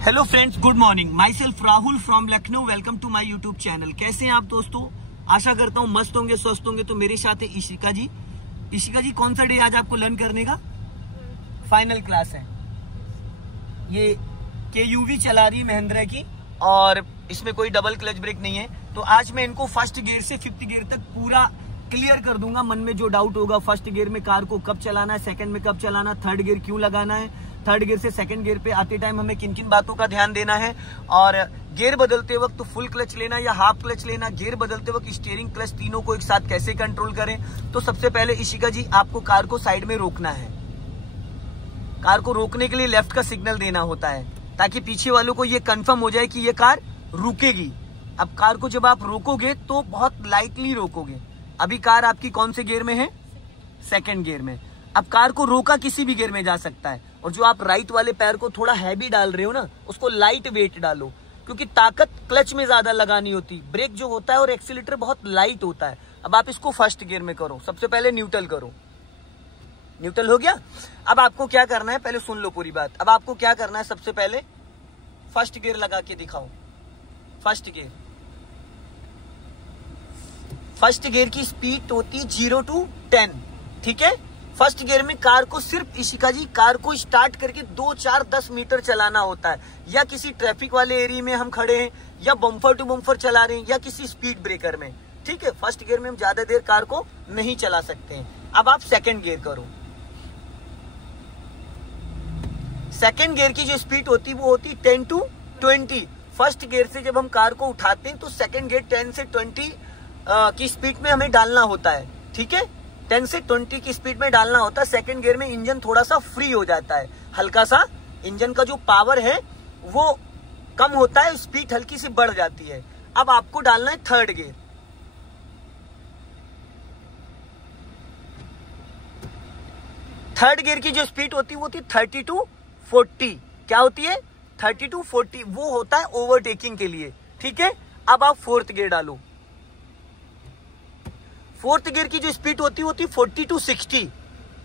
Hello friends, good morning. Myself Rahul from Lucknow. Welcome to my YouTube channel. कैसे हैं आप दोस्तों? आशा करता हूँ मस्त होंगे, स्वस्थ होंगे। तो मेरे साथ है इशिका जी। इशिका जी, कौन सा डे आज आपको लर्न करने का? फाइनल क्लास है। ये KUV चला रही है महिंद्रा की, और इसमें कोई डबल क्लच ब्रेक नहीं है। तो आज मैं इनको फर्स्ट गियर से 5th गियर तक पूरा क्लियर कर दूंगा। मन में जो डाउट होगा, फर्स्ट गियर में कार को कब चलाना है, सेकंड में कब चलाना, थर्ड गियर क्यों लगाना है, थर्ड गियर से सेकंड गियर पे आते टाइम हमें किन किन बातों का ध्यान देना है, और गियर बदलते वक्त तो फुल क्लच लेना या हाफ क्लच लेना, गियर बदलते वक्त स्टीयरिंग क्लच तीनों को एक साथ कैसे कंट्रोल करें। तो सबसे पहले इशिका जी, आपको कार को साइड में रोकना है। कार को रोकने के लिए लेफ्ट का सिग्नल देना होता है, ताकि पीछे वालों को ये कंफर्म हो जाए कि ये कार रुकेगी। अब कार को जब आप रोकोगे तो बहुत लाइटली रोकोगे। अभी कार आपकी कौन से गियर में है? सेकंड गियर में। अब कार को रोका किसी भी गियर में जा सकता है, और जो आप राइट वाले पैर को थोड़ा हैवी डाल रहे हो ना, उसको लाइट वेट डालो, क्योंकि ताकत क्लच में ज्यादा लगानी होती। ब्रेक जो होता है और एक्सीलेटर बहुत लाइट होता है। अब आप इसको फर्स्ट गियर में करो। सबसे पहले न्यूट्रल करो। न्यूट्रल हो गया। अब आपको क्या करना है, पहले सुन लो पूरी बात। अब आपको क्या करना है, सबसे पहले फर्स्ट गियर लगा के दिखाओ। फर्स्ट गियर, फर्स्ट गियर की स्पीड होती है 0 to 10। ठीक है। फर्स्ट गियर में कार को सिर्फ इशिका जी, कार को स्टार्ट करके 2, 4, 10 मीटर चलाना होता है, या किसी ट्रैफिक वाले एरिया में हम खड़े हैं, या बम्पर टू बम्पर चला रहे हैं, या किसी स्पीड ब्रेकर में। ठीक है। फर्स्ट गियर में हम ज्यादा देर कार को नहीं चला सकते हैं। अब आप सेकंड गियर करो। सेकंड गियर की जो स्पीड होती है वो होती 10 to 20। फर्स्ट गियर से जब हम कार को उठाते हैं तो सेकंड गियर 10 से 20 की स्पीड में हमें डालना होता है। ठीक है। 10 से 20 की स्पीड में डालना होता है। सेकंड गियर में इंजन थोड़ा सा फ्री हो जाता है, हल्का सा इंजन का जो पावर है वो कम होता है, स्पीड हल्की सी बढ़ जाती है। अब आपको डालना है थर्ड गियर। थर्ड गियर की जो स्पीड होती है वो होती 30 to 40। क्या होती है? 30 to 40। वो होता है ओवरटेकिंग के लिए। ठीक है। अब आप फोर्थ गियर डालो। फोर्थ गियर की जो स्पीड होती है 40 to 60।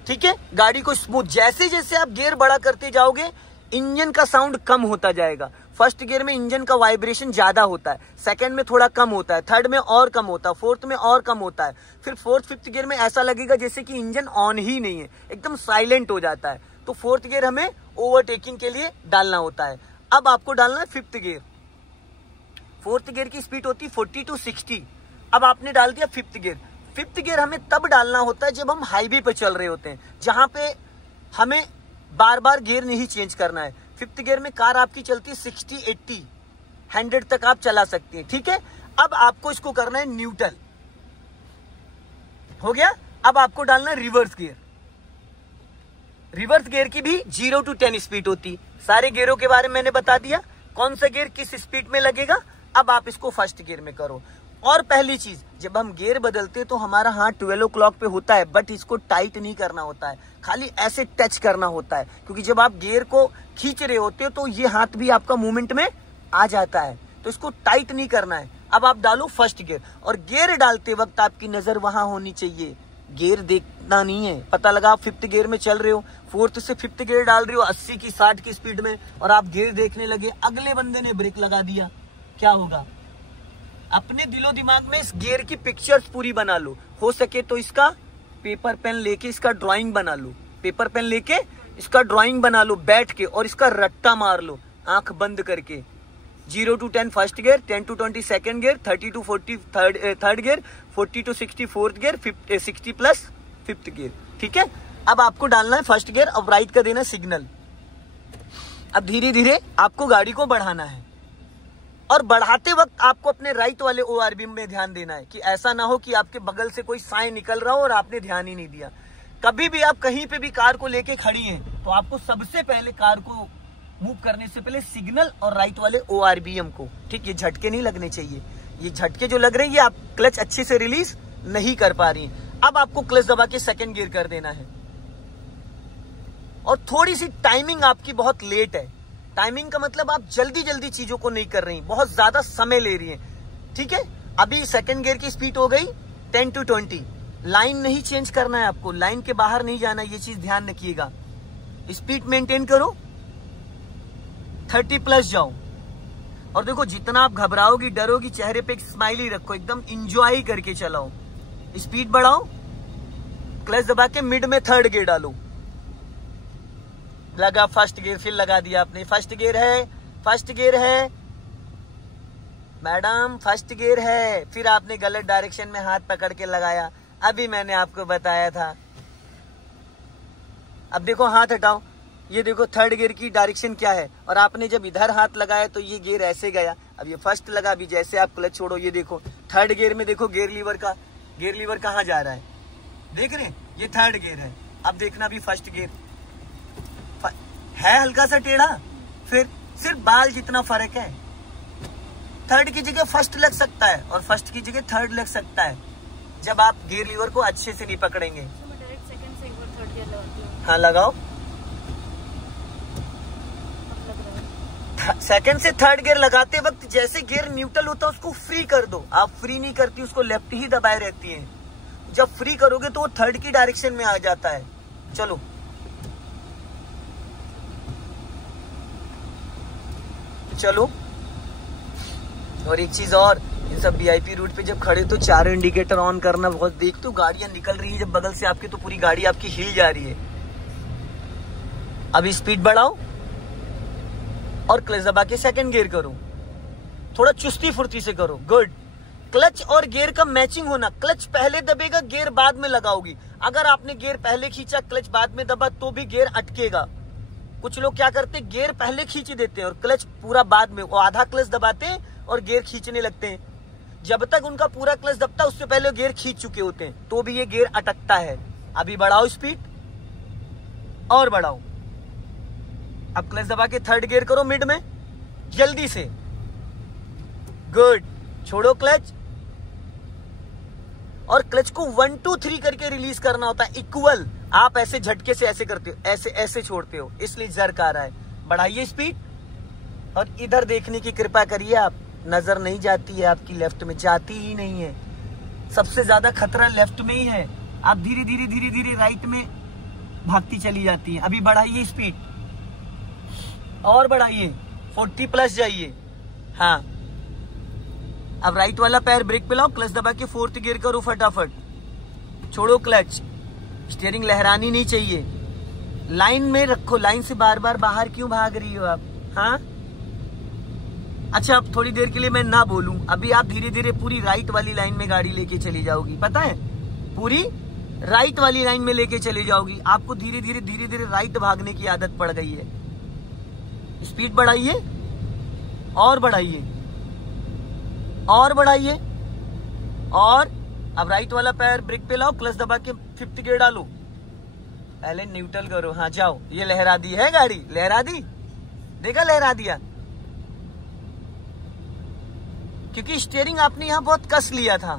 ठीक है। गाड़ी को स्मूथ, जैसे जैसे आप गियर बड़ा करते जाओगे इंजन का साउंड कम होता जाएगा। फर्स्ट गियर में इंजन का वाइब्रेशन ज्यादा होता है, सेकंड में थोड़ा कम होता है, थर्ड में और कम होता है, फोर्थ में और कम होता है, फिर फोर्थ फिफ्थ गियर में ऐसा लगेगा जैसे कि इंजन ऑन ही नहीं है, एकदम साइलेंट हो जाता है। तो फोर्थ गियर हमें ओवरटेकिंग के लिए डालना होता है। अब आपको डालना है फिफ्थ गियर। फोर्थ गियर की स्पीड होती है 40 to 60। अब आपने डाल दिया फिफ्थ गियर। फिफ्थ गियर हमें तब डालना होता है जब हम हाईवे पे चल रहे होते हैं, जहां पे हमें बार बार गियर नहीं चेंज करना है। फिफ्थ गियर में कार आपकी चलती है 60, 80, 100 तक आप चला सकते हैं। ठीक है। अब आपको इसको करना है न्यूट्रल। हो गया। अब आपको डालना है रिवर्स गियर। रिवर्स गियर की भी 0 to 10 स्पीड होती। सारे गियरों के बारे में मैंने बता दिया, कौन सा गियर किस स्पीड में लगेगा। अब आप इसको फर्स्ट गियर में करो। और पहली चीज, जब हम गियर बदलते तो हमारा हाथ 12 o'clock पे होता है, बट इसको टाइट नहीं करना होता है, खाली ऐसे टच करना होता है, क्योंकि जब आप गियर को खींच रहे होते हो तो ये हाथ भी आपका मूवमेंट में आ जाता है, तो इसको टाइट नहीं करना है। अब आप डालो फर्स्ट गियर, और गियर डालते वक्त आपकी नजर वहां होनी चाहिए, गियर देखना नहीं है। पता लगा आप फिफ्थ गियर में चल रहे हो, फोर्थ से फिफ्थ गियर डाल रहे हो 80 की 60 की स्पीड में, और आप गियर देखने लगे, अगले बंदे ने ब्रेक लगा दिया, क्या होगा? अपने दिलो दिमाग में इस गियर की पिक्चर्स पूरी बना लो। हो सके तो इसका पेपर पेन लेके इसका ड्राइंग बना लो। पेपर पेन लेके इसका ड्राइंग बना लो बैठ के, और इसका रट्टा मार लो आंख बंद करके। 0 to 10 first gear, 10 to 20 second gear, 30 to 40 third gear, 40 to 60 fourth gear, 60 plus fifth gear. ठीक है। अब आपको डालना है फर्स्ट गियर। अब राइट का देना सिग्नल। अब धीरे धीरे आपको गाड़ी को बढ़ाना है, और बढ़ाते वक्त आपको अपने राइट वाले ORB में ध्यान देना है, कि ऐसा ना हो कि आपके बगल से कोई साइन निकल रहा हो और आपने ध्यान ही नहीं दिया। कभी भी आप कहीं पे भी कार को लेके खड़ी हैं, तो आपको सबसे पहले कार को मूव करने से पहले सिग्नल और राइट वाले ORBM को, ठीक, ये झटके नहीं लगने चाहिए। ये झटके जो लग रहे हैं ये आप क्लच अच्छे से रिलीज नहीं कर पा रही हैं। अब आपको क्लच दबा के सेकंड गियर कर देना है, और थोड़ी सी टाइमिंग आपकी बहुत लेट है। टाइमिंग का मतलब आप जल्दी जल्दी चीजों को नहीं कर रही, बहुत ज्यादा समय ले रही हैं। ठीक है। अभी सेकंड गियर की स्पीड हो गई 10 to 20। लाइन नहीं चेंज करना है आपको, लाइन के बाहर नहीं जाना, ये चीज ध्यान रखिएगा। स्पीड मेंटेन करो। 30+ जाओ। और देखो जितना आप घबराओगी डरोगी चेहरे पे एक स्माइल ही रखो, एकदम इंजॉय करके चलाओ। स्पीड बढ़ाओ, क्लच दबा के मिड में 3rd गियर डालो। लगा 1st गियर, फिर लगा दिया आपने। 1st गियर है, 1st गियर है मैडम, 1st गियर है। फिर आपने गलत डायरेक्शन में हाथ पकड़ के लगाया, अभी मैंने आपको बताया था। अब देखो हाथ हटाओ, ये देखो 3rd गियर की डायरेक्शन क्या है। और आपने जब इधर हाथ लगाया तो ये गियर ऐसे गया। अब ये 1st लगा, अभी जैसे आप क्लच छोड़ो ये देखो 3rd गियर में देखो गियर लीवर कहाँ जा रहा है, देख रहे हैं? ये 3rd गियर है। अब देखना भी 1st गियर है हल्का सा टेढ़ा, फिर सिर्फ बाल जितना फर्क है। 3rd की जगह 1st लग सकता है और 1st की जगह 3rd लग सकता है जब आप गियर लीवर को अच्छे से नहीं पकड़ेंगे। हाँ लगाओ, 2nd से 3rd गियर लगाते वक्त जैसे गियर न्यूट्रल होता है उसको फ्री कर दो। आप फ्री नहीं करती, उसको लेफ्ट ही दबाए रहती है। जब फ्री करोगे तो वो 3rd की डायरेक्शन में आ जाता है। चलो चलो। और एक चीज और, इन सब VIP रूट पे जब खड़े तो 4 इंडिकेटर ऑन करना। बहुत देखते हो गाड़ियां निकल रही है जब बगल से आपके, तो पूरी गाड़ी आपकी हिल जा रही है। अभी स्पीड बढ़ाओ और क्लच दबा के 2nd गियर करो, थोड़ा चुस्ती फुर्ती से करो। गुड। क्लच और गियर का मैचिंग होना, क्लच पहले दबेगा गियर बाद में लगाओगी। अगर आपने गियर पहले खींचा क्लच बाद में दबा तो भी गियर अटकेगा। कुछ लोग क्या करते हैं, गियर पहले खींच देते हैं और क्लच पूरा बाद में, वो आधा क्लच दबाते हैं और गियर खींचने लगते हैं। जब तक उनका पूरा क्लच दबता है उससे पहले गियर खींच चुके होते हैं, तो भी ये गियर अटकता है। अभी बढ़ाओ स्पीड और बढ़ाओ। अब क्लच दबा के 3rd गियर करो मिड में जल्दी से। गुड। छोड़ो क्लच और क्लच को 1 2 3 करके रिलीज करना होता है इक्वल। आप ऐसे झटके से ऐसे करते हो, ऐसे ऐसे छोड़ते हो, इसलिए जर्क आ रहा है। बढ़ाइए स्पीड और इधर देखने की कृपा करिए। आप नजर नहीं जाती है आपकी, लेफ्ट में जाती ही नहीं है। सबसे ज्यादा खतरा लेफ्ट में ही है। आप धीरे धीरे धीरे धीरे राइट में भागती चली जाती है। अभी बढ़ाइए स्पीड और बढ़ाइए, 40+ जाइए। हाँ अब राइट वाला पैर ब्रेक पे लाओ, क्लच दबा के 4th गियर करो फटाफट। छोड़ो क्लच, स्टीयरिंग लहरानी नहीं चाहिए। लाइन में रखो, लाइन से बार बार बाहर क्यों भाग रही हो आप? हाँ अच्छा, अब थोड़ी देर के लिए मैं ना बोलूं, अभी आप धीरे धीरे पूरी राइट वाली लाइन में गाड़ी लेके चली जाओगी। पता है, पूरी राइट वाली लाइन में लेके चली जाओगी। आपको धीरे धीरे राइट भागने की आदत पड़ गई है। स्पीड बढ़ाइए और बढ़ाइए और बढ़ाइए। और अब राइट वाला पैर ब्रेक पे लाओ, क्लच दबा के 5th गियर डालो। पहले न्यूट्रल करो। हाँ जाओ। ये लहरा दी है गाड़ी, लहरा दी, देखा लहरा दिया, क्योंकि स्टीयरिंग आपने यहां बहुत कस लिया था।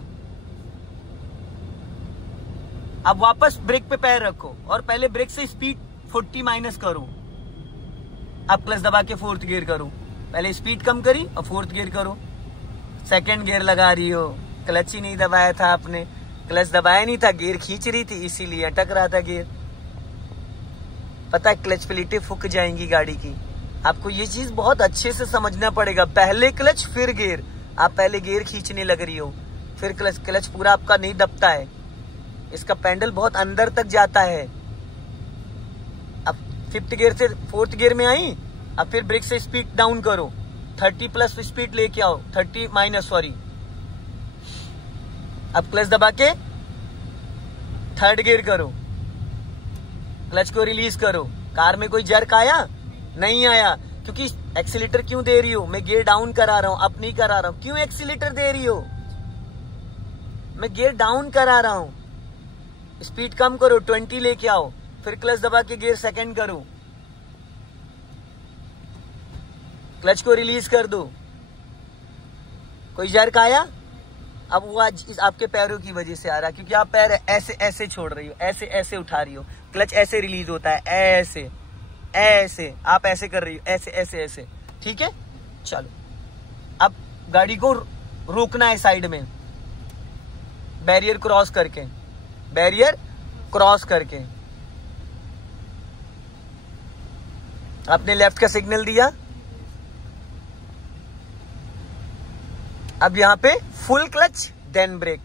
अब वापस ब्रेक पे पैर रखो और पहले ब्रेक से स्पीड 40 माइनस करो। अब क्लच दबा के 4th गियर करो। पहले स्पीड कम करी और 4th गियर करो। 2nd गियर लगा रही हो, क्लच ही नहीं दबाया था आपने। क्लच दबाया नहीं था, गियर खींच रही थी, इसीलिए अटक रहा था गियर। पता है क्लच प्लेटें फूक जाएंगी गाड़ी की। आपको ये चीज बहुत अच्छे से समझना पड़ेगा। पहले क्लच फिर गियर। आप पहले गियर खींचने लग रही हो फिर क्लच। क्लच पूरा आपका नहीं दबता है, इसका पैडल बहुत अंदर तक जाता है। अब 5th गियर से 4th गियर में आई, अब फिर ब्रेक से स्पीड डाउन करो, 30+ स्पीड लेके आओ, 30 माइनस सॉरी। अब क्लच दबा के 3rd गियर करो, क्लच को रिलीज करो। कार में कोई जर्क आया? नहीं आया, क्योंकि एक्सीलेटर क्यों दे रही हो? मैं गियर डाउन करा रहा हूं, अप नहीं करा रहा हूं। क्यों एक्सीलेटर दे रही हो? मैं गियर डाउन करा रहा हूं। स्पीड कम करो, 20 लेके आओ, फिर क्लच दबा के गियर 2nd करो, क्लच को रिलीज कर दो। कोई जर्क आया? अब वो आज आपके पैरों की वजह से आ रहा है, क्योंकि आप पैर ऐसे ऐसे छोड़ रही हो, ऐसे ऐसे उठा रही हो। क्लच ऐसे रिलीज होता है, ऐसे ऐसे आप ऐसे कर रही हो, ऐसे ऐसे ऐसे। ठीक है, चलो अब गाड़ी को रोकना है साइड में, बैरियर क्रॉस करके, बैरियर क्रॉस करके। आपने लेफ्ट का सिग्नल दिया, अब यहाँ पे फुल क्लच देन ब्रेक।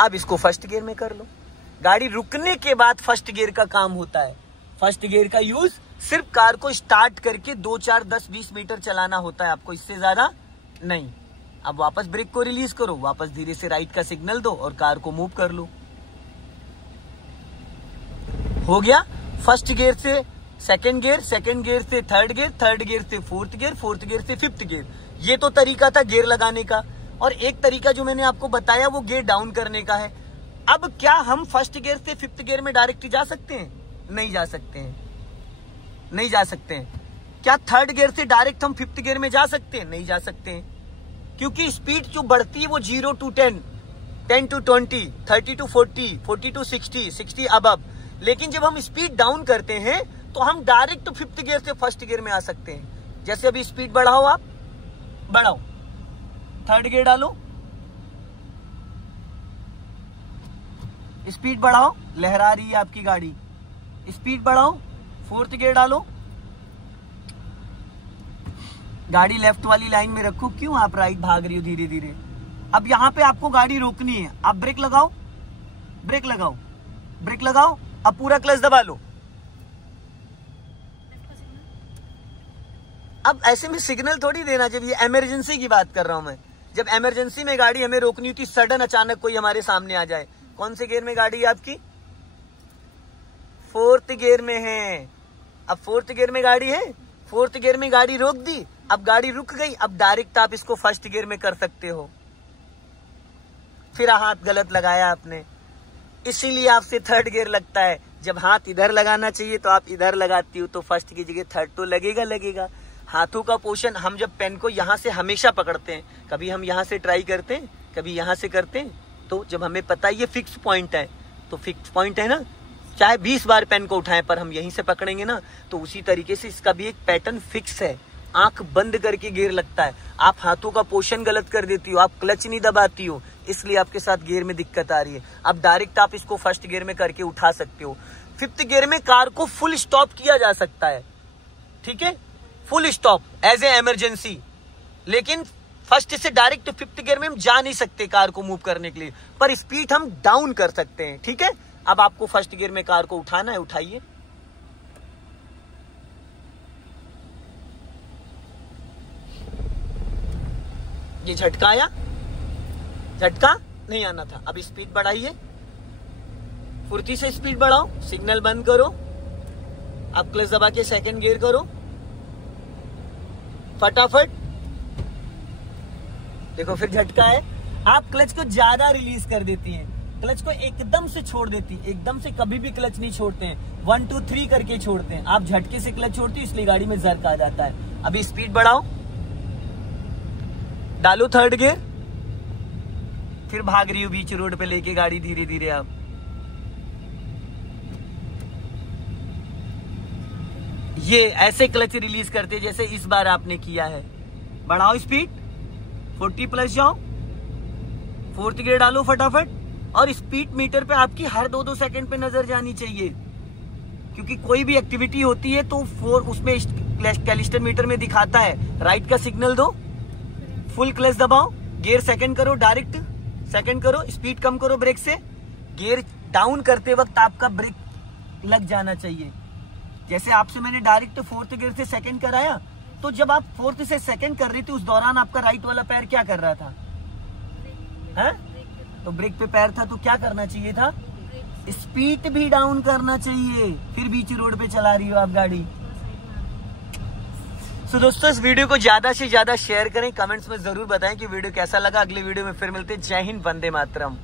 अब इसको फर्स्ट गियर में कर लो। गाड़ी रुकने के बाद फर्स्ट गियर का काम होता है। फर्स्ट गियर का यूज सिर्फ कार को स्टार्ट करके 2, 4, 10, 20 मीटर चलाना होता है आपको, इससे ज्यादा नहीं। अब वापस ब्रेक को रिलीज करो, वापस धीरे से राइट का सिग्नल दो और कार को मूव कर लो। हो गया। फर्स्ट गियर से सेकंड गियर, सेकंड गियर से थर्ड गियर, थर्ड गियर से फोर्थ गियर, फोर्थ गियर से फिफ्थ गियर। ये तो तरीका था गियर लगाने का। और एक तरीका जो मैंने आपको बताया वो गियर डाउन करने का है। अब क्या हम फर्स्ट गियर से फिफ्थ गियर में डायरेक्ट जा सकते हैं? नहीं जा सकते हैं, नहीं जा सकते हैं। क्या थर्ड गियर से डायरेक्ट हम फिफ्थ गियर में जा सकते हैं? नहीं जा सकते हैं, क्योंकि स्पीड जो बढ़ती है वो 0 to 10, 10 to 20, 30 to 40, 40 to 60, 60 above. लेकिन जब हम स्पीड डाउन करते हैं तो हम डायरेक्ट फिफ्थ गियर से फर्स्ट गियर में आ सकते हैं। जैसे अभी स्पीड बढ़ाओ, आप बढ़ाओ, थर्ड गियर डालो, स्पीड बढ़ाओ, लहरा रही है आपकी गाड़ी। स्पीड बढ़ाओ, फोर्थ गियर डालो, गाड़ी लेफ्ट वाली लाइन में रखो। क्यों आप राइट भाग रही हो धीरे धीरे? अब यहां पे आपको गाड़ी रोकनी है। आप ब्रेक लगाओ, ब्रेक लगाओ, ब्रेक लगाओ। अब पूरा क्लच दबा लो। अब ऐसे में सिग्नल थोड़ी देना, जब ये इमरजेंसी की बात कर रहा हूं मैं। जब इमरजेंसी में गाड़ी हमें रोकनी होती, सडन अचानक कोई हमारे सामने आ जाए। कौन से गियर में गाड़ी है आपकी? फोर्थ गियर में है। अब फोर्थ गियर में गाड़ी है, फोर्थ गियर में गाड़ी रोक दी। अब गाड़ी रुक गई, अब डायरेक्ट आप इसको फर्स्ट गियर में कर सकते हो। फिर हाथ गलत लगाया आपने, इसीलिए आपसे थर्ड गियर लगता है। जब हाथ इधर लगाना चाहिए तो आप इधर लगाती हो, तो फर्स्ट की जगह थर्ड तो लगेगा। हाथों का पोर्शन, हम जब पेन को यहाँ से हमेशा पकड़ते हैं, कभी हम यहाँ से ट्राई करते हैं, कभी यहाँ से करते हैं। तो जब हमें पता है ये फिक्स पॉइंट है, तो फिक्स पॉइंट है ना, चाहे 20 बार पेन को उठाएं पर हम यहीं से पकड़ेंगे ना। तो उसी तरीके से इसका भी एक पैटर्न फिक्स है। आंख बंद करके गियर लगता है। आप हाथों का पोर्शन गलत कर देती हो, आप क्लच नहीं दबाती हो, इसलिए आपके साथ गियर में दिक्कत आ रही है। अब डायरेक्ट आप इसको फर्स्ट गियर में करके उठा सकते हो। फिफ्थ गियर में कार को फुल स्टॉप किया जा सकता है, ठीक है, full stop as a emergency. लेकिन फर्स्ट से डायरेक्ट फिफ्थ गियर में हम जा नहीं सकते कार को मूव करने के लिए, पर स्पीड हम डाउन कर सकते हैं, ठीक है। अब आपको फर्स्ट गियर में कार को उठाना है, उठाइए। ये झटका आया? झटका नहीं आना था। अब स्पीड बढ़ाइए, फुर्ती से स्पीड बढ़ाओ, सिग्नल बंद करो। अब क्लच दबा के सेकंड गियर करो फटाफट। देखो फिर झटका है। आप क्लच को ज्यादा रिलीज कर देती हैं, क्लच को एकदम से छोड़ देती, एकदम से कभी भी क्लच नहीं छोड़ते हैं, 1 2 3 करके छोड़ते हैं। आप झटके से क्लच छोड़ती है, इसलिए गाड़ी में जर्क आ जाता है। अभी स्पीड बढ़ाओ, डालो थर्ड गियर, फिर भाग रही हो बीच रोड पे लेके गाड़ी धीरे धीरे। आप ये ऐसे क्लच रिलीज करते जैसे इस बार आपने किया है। बढ़ाओ स्पीड, 40 प्लस जाओ, फोर्थ गियर डालो फटाफट। और स्पीड मीटर पे आपकी हर 2-2 सेकंड पे नजर जानी चाहिए, क्योंकि कोई भी एक्टिविटी होती है तो उसमें कैलिस्टर मीटर में दिखाता है। राइट का सिग्नल दो, फुल क्लच दबाओ, गियर सेकंड करो, डायरेक्ट सेकंड करो, स्पीड कम करो ब्रेक से। गियर डाउन करते वक्त आपका ब्रेक लग जाना चाहिए। जैसे आपसे मैंने डायरेक्ट फोर्थ गियर से सेकंड कराया, तो जब आप फोर्थ से सेकंड कर रही थी उस दौरान आपका राइट वाला पैर क्या कर रहा था? है? तो ब्रेक पे पैर था, तो क्या करना चाहिए था? स्पीड भी डाउन करना चाहिए। फिर बीच रोड पे चला रही हो आप गाड़ी। तो दोस्तों इस वीडियो को ज्यादा से ज्यादा शेयर करें, कमेंट्स में जरूर बताएं कि वीडियो कैसा लगा। अगले वीडियो में फिर मिलते हैं। जय हिंद, वंदे मातरम।